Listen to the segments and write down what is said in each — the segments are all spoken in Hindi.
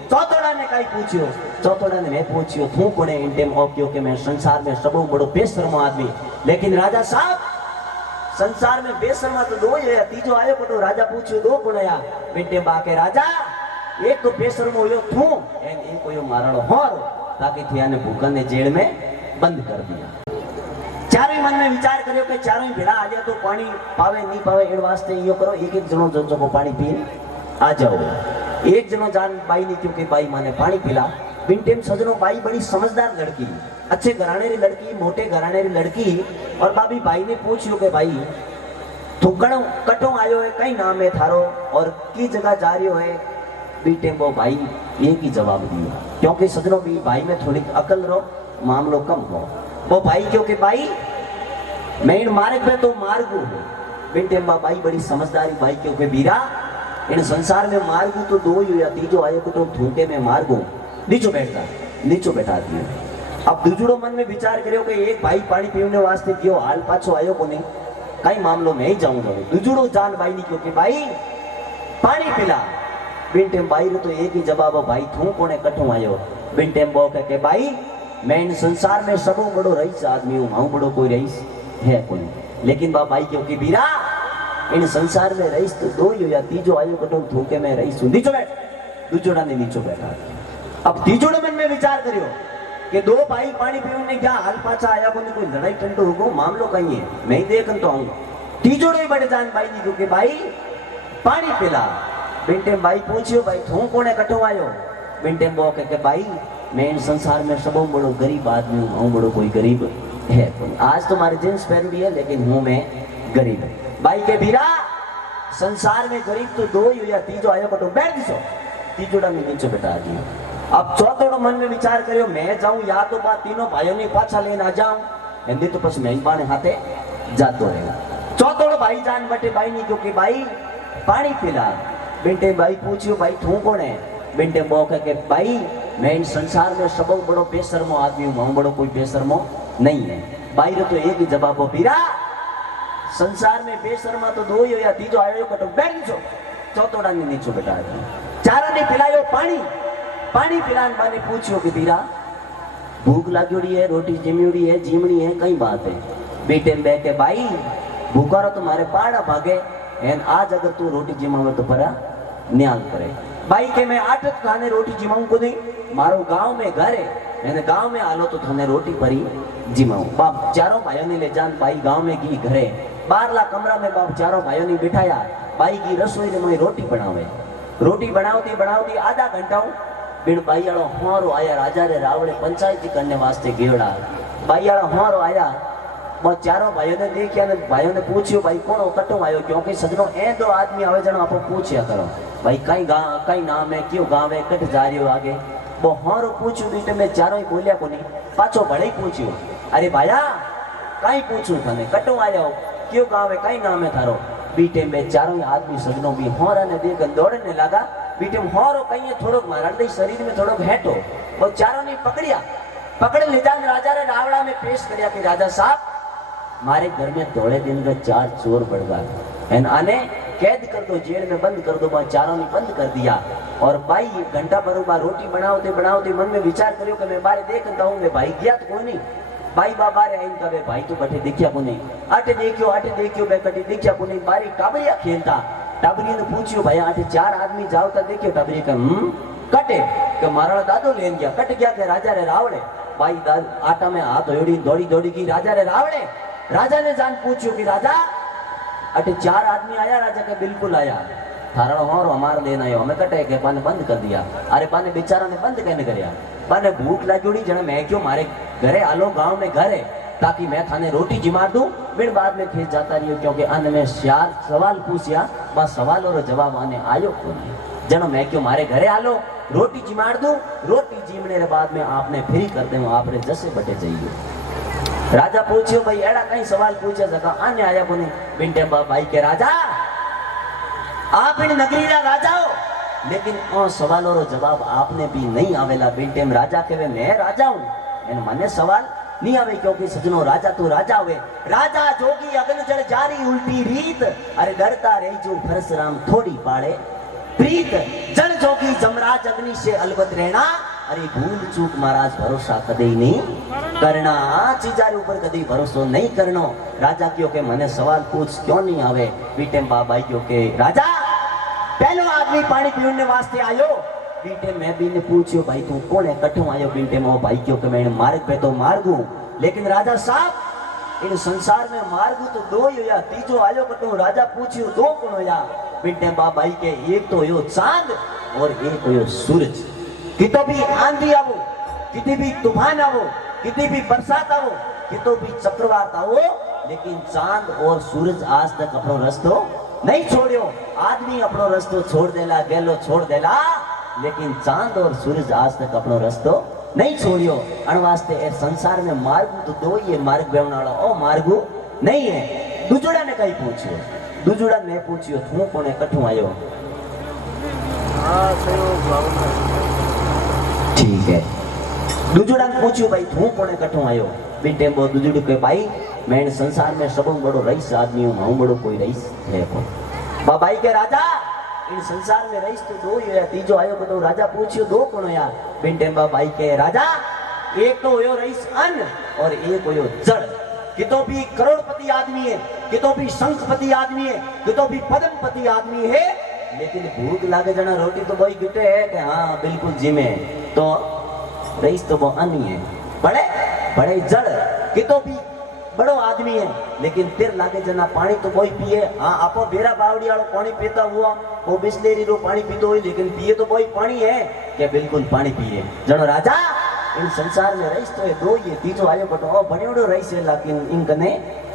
चौथोड़ा ने कई पूछियो, चौथोड़ा ने मैं पूछियो तू कोने इन टेम ऑक्यो के मैं संसार में सबो बड़ो बेशर्म आदमी। लेकिन राजा साहब संसार में बेशर्मा तो दो ही है, तीजो आयो को तो राजा पूछियो दो कोने या बेटे बाके राजा एक तो बेशर्म होयो तू एन एक कोयो मारणो होर ताकि थिया ने भूखा ने जेल में बंद कर दिया। चारों मन में विचार करियो कि चारों भेड़ा आ गया तो पानी पावे नहीं पावे इन वास्ते यो करो एक एक जनो जो को पानी पी आ जाओ। एक जनो जान बाई ने क्योंकि बाई माने पानी पिला। बिन टेम सजनो बाई बड़ी समझदार लड़की, अच्छे घराने री लड़की, मोटे घराने री लड़की। और बाबी बाई ने पूछियो कि भाई तू कटो आयो है, कई नाम है थारो और की जगह जा रही है। बिन टेम वो भाई एक ही जवाब दिया, क्योंकि सजनो भी भाई में थोड़ी अकल रो मामलो कम हो। वो भाई क्योंकि भाई मैं मार्ग पे तो मार्गू हूँ। बिन टेम बाई बड़ी समझदारी भाई क्योंकि बीरा इन संसार में मार्गू तो दो ही या तीजो आयो को तो धूटे में मार्गू नीचो बैठा दियो। अब दूसरो मन में विचार करियो कि एक भाई पानी पीने वास्ते दियो हाल पाछो आयो को नहीं कई मामलो में ही जाऊंगा। दूसरो जान भाई नहीं क्योंकि भाई पानी पिला। बिन टेम भाई रो तो एक ही जवाब भाई थू कोने कठू आयो। बिन टेम बो के भाई मैं इन संसार में सबो बड़ो रईस आदमी हूँ, माऊ बड़ो कोई रईस है कोई। लेकिन बा भाई क्योंकि बीरा इन संसार में रईस तो दो ही या तीजो आयो कटो धूके में रईस हूँ। नीचो बैठ, दूजोड़ा ने नीचो बैठा। अब तीजोड़े मन में विचार करियो कि दो भाई पानी पीने क्या हाल पाछा आया को कोई लड़ाई टंडो होगो मामलो कहीं है मैं ही देखन तो आऊंगा। तीजोड़े ही बड़े जान भाई नहीं क्योंकि भाई पानी पिला। बिन टेम भाई पूछियो भाई थू कोने कटो आयो। बिन टेम बो के भाई मैं इन संसार में सबो बड़ो गरीब आदमी हूँ, बड़ो कोई गरीब है कोई। आज तो हमारी जींस पहन है लेकिन हूँ मैं गरीब। भाई के बीरा संसार में गरीब तो दो ही या तीजो आयो कटो बैठ दिसो। तीजोड़ा में नीचे बैठा दियो। अब चौथोड़ो मन में विचार करियो मैं जाऊं या तो बात तीनों भाइयों ने पाछा लेना जाऊं हिंदी तो बस मैं बाने हाथे जातो रहेगा। चौथोड़ो भाई जान बटे भाई नहीं क्योंकि भाई पानी पिला। बिंटे भाई पूछियो भाई तू कौन है। बिंटे बो के भाई मैं इन संसार में सबो बड़ो बेशर्मो आदमी हूँ, बड़ो कोई बेशर्मो नहीं है। भाई रो तो एक ही जवाब हो बीरा संसार में बेशर्मा तो दो ही या तीजो आयो कटो बैठ नीचो। चौथोड़ा ने नीचो बैठा चारा ने पिलायो पानी। पानी पिलान बाने पूछियो कि बीरा भूख लाग्योड़ी है, रोटी जिम्योड़ी है, जीमनी है, कई बात है। बेटे बह के भाई भूखा रो तुम्हारे पाड़ा भागे एन आज अगर तू रोटी जिमावे तो परा न्याल करे। भाई के मैं आठ खाने रोटी जिमाऊं को नहीं, मारो गांव में घर है मैंने गांव में आलो तो थाने रोटी परी जिमाऊं। बाप चारों भाइयों ने ले जान भाई गांव में की घरे 12 कमरा में बाप चारों भाइयों ने बिठाया। भाई की रसोई ने मैं रोटी बनावे। रोटी बनावती बनावती आधा घंटा बिन भाई वालों होरो आया। राजा रे रावड़े पंचायती करने वास्ते गेवड़ा भाई वाला होरो आया। वो चारों भाइयों ने देखिया ने भाइयों ने पूछियो भाई कौन कटो आयो क्योंकि सजनो ए दो आदमी आवे जनो आप पूछिया करो भाई कई नाम है क्यों गाँव है कट जा रही हो आगे। वो होरो पूछू बीटे में चारों ही बोलिया को नहीं पाछो भले ही पूछियो अरे भाया कई पूछू थाने कटो आयो क्यों गाँव है कई नाम है थारो। बीटे में चारों ही आदमी सजनो भी होरा ने देख दौड़ने लगा। बीटे में होरो कहीं थोड़ो मारा शरीर में थोड़ो हेटो वो चारों ने पकड़ ले जान राजा रे रावड़ा में पेश करिया कि राजा साहब हमारे घर में थोड़े दिन का 4 चोर बढ़ गए एन आने कैद कर दो, जेल में बंद कर दो। वह चारों ने बंद कर दिया। और भाई घंटा भर रोटी बनाओते मन में विचार करियो कि मैं बारे देखता हूँ मैं भाई गया तो कोई नहीं। भाई बाबा रे इनका वे भाई तो बैठे दिखिया को नहीं आटे देखियो मैं कटी दिखिया को नहीं। बारी टाबरिया खेलता टाबरी ने पूछियो भाई आटे 4 आदमी जाओ तो देखियो। टाबरी का कटे के मारा दादो लेन गया कट गया के राजा रे रावड़े। भाई आटा में हाथ दौड़ी की राजा रे रावड़े। राजा ने जान पूछियो कि राजा अटे 4 आदमी आया। राजा के बिल्कुल आया थारण और हमार लेना आयो हमें कटे के पाने बंद कर दिया। अरे पाने बेचारा ने बंद कहने करया पाने भूख लाग्योड़ी जने मैं क्यों मारे घरे आलो गांव में घर है ताकि मैं थाने रोटी जिमार दूं। फिर बाद में खेत जाता रहियो क्योंकि अन्न में 4 सवाल पूछिया बस सवाल और जवाब आने आयो को नहीं जनो मैं क्यों मारे घरे आलो रोटी जिमार दूं। रोटी जीमने के बाद में आपने फ्री कर दे आपने जैसे बटे जाइए। राजा पूछियो भाई एड़ा कई सवाल पूछे सका अन्य आया को नहीं। बिंटे भाई के राजा आप इन नगरी रा राजा हो लेकिन सवाल और जवाब आपने भी नहीं आवेला। बिंटे राजा के वे मैं राजा हूँ मने सवाल नहीं आवे क्योंकि सजनो राजा तो राजा हुए राजा जोगी अगन जड़ जारी उल्टी रीत। अरे डरता रही जो परशुराम थोड़ी पाड़े प्रीत जन जोगी जमराज अग्नि से अलबत रहना। अरे भूल चूक महाराज भरोसा कदे नहीं करना। चीजारी ऊपर कदी भरोसो नहीं करनो। राजा क्यों के मने सवाल पूछ क्यों नहीं आवे। बीटे बाबाई क्यों के राजा पहलो आदमी पानी पीने वास्ते आयो। बीटे मैं भी ने पूछियो भाई तू कौन है कठों आयो। बीटे मो भाई क्यों के मैं मार्ग पे तो मार्गू। लेकिन राजा साहब इन संसार में मार्गू तो दो ही होया। तीजो आयो कठों राजा पूछियो दो कौन होया। बीटे बाबाई के एक तो होयो चांद और एक होयो सूरज। कितो भी आंधी आवो, कितनी भी तूफान आवो, कितनी भी बरसात आवो, कितो भी चक्रवात आवो, लेकिन चांद और सूरज आज तक अपनो रास्तो नहीं छोड़ियो। आदमी अपनो रास्तो छोड़ देला, गेलो छोड़ देला, लेकिन चांद और सूरज आज तक अपनो रास्तो नहीं छोड़ियो। अण वास्ते ए संसार में मार्ग तो दो ही है। मार्ग बेवनाला ओ मार्गू नहीं है। दुजुड़ा ने कहीं पूछियो। दुजुड़ा ने पूछियो तू कोने कठू आयो। ठीक है। दुजुड़ा ने पूछियो भाई तू कोने कठू आयो। बेटे वो दुजुड़ के भाई मैं संसार में सबों बड़ो रईस आदमी हूं। मैं बड़ो कोई रईस है कौन। बाबाई के राजा इन संसार में रईस तो दो ही है। तीजो आयो तो राजा पूछियो दो कौन होया। बेटे बाबाई के राजा एक तो होयो रईस अन्न और एक होयो जड़। कितो भी करोड़पति आदमी है, कितो भी शंखपति आदमी है, कितो भी पद्मपति आदमी है, लेकिन भूख लागे जना रोटी तो वही गिटे है कि हाँ बिल्कुल जिमे। तो रईस तो वो अन्न है। बड़े बड़े जड़ कितो भी बड़ो आदमी है, लेकिन फिर लागे जना पानी तो वही पिए। हाँ आपो बेरा बावड़ी वालों पानी पीता हुआ वो बिस्लेरी रो पानी पीतो हुई, लेकिन पिए तो वही पानी है कि बिल्कुल पानी पिए। जनो राजा इन संसार में रईस तो है दो ही है। तीजो आयो बटो बनियोड़ो रईस है, लेकिन इनकने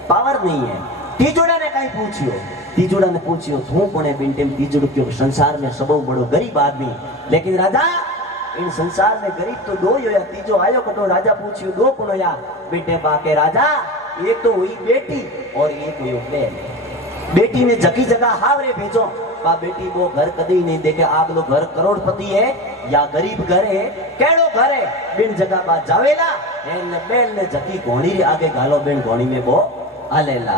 पावर नहीं है। तीजोड़ा ने कहीं पूछियो। तीजोड़ा ने पूछियो तू कोने बिंटेम। तीजोड़ क्यों संसार में सबो बड़ो गरीब आदमी। लेकिन राजा इन संसार में गरीब तो दो ही होया। तीजो आयो कटो राजा पूछियो दो कौन होया। बेटे बाके राजा एक तो हुई बेटी और एक हुई बहन। बेटी ने जगी जगह हावरे भेजो। बा बेटी वो घर कदी नहीं देखे। आप लोग घर करोड़पति है या गरीब घर है, केड़ो घर है बिन जगह बा जावेला। एन बेल ने जगी घोड़ी रे आगे गालो बिन घोड़ी में वो आलेला।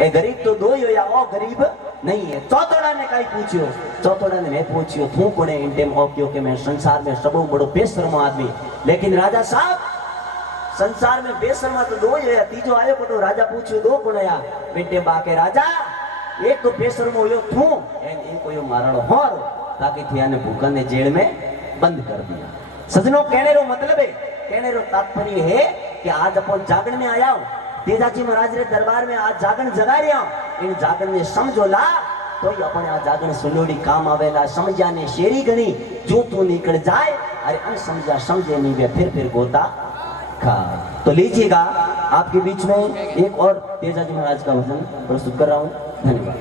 ए गरीब तो दो ही होया, ओ गरीब नहीं है। चौथोड़ा ने कहीं पूछियो। चौथोड़ा ने मैं पूछियो तू कोने इन टेम ऑफ क्यों के मैं संसार में सबो बड़ो बेशर्म आदमी। लेकिन राजा साहब संसार में बेशर्मा तो दो ही है। तीजो आयो कटो राजा पूछियो दो कौन आया। बेटे बाके राजा एक तो बेशर्मो होयो तू एन एक होयो माराड़ो होर। ताकि थिया ने भूखा ने जेल में बंद कर दिया। सजनो कहने रो मतलब है, कहने रो तात्पर्य है कि आज अपन जागरण में आया हूं। तेजाजी महाराज रे दरबार में आज जागरण जगा रहा हूं। इन जागरण ने समझोला तो ही अपन आ जागरण सुनोड़ी काम आवेला। समझा ने शेरी गणी जो तू निकल जाए। अरे अन समझा समझे नहीं वे फिर गोता खा। तो लीजिएगा आपके बीच में एक और तेजाजी महाराज का भजन प्रस्तुत कर रहा हूं। धन्यवाद।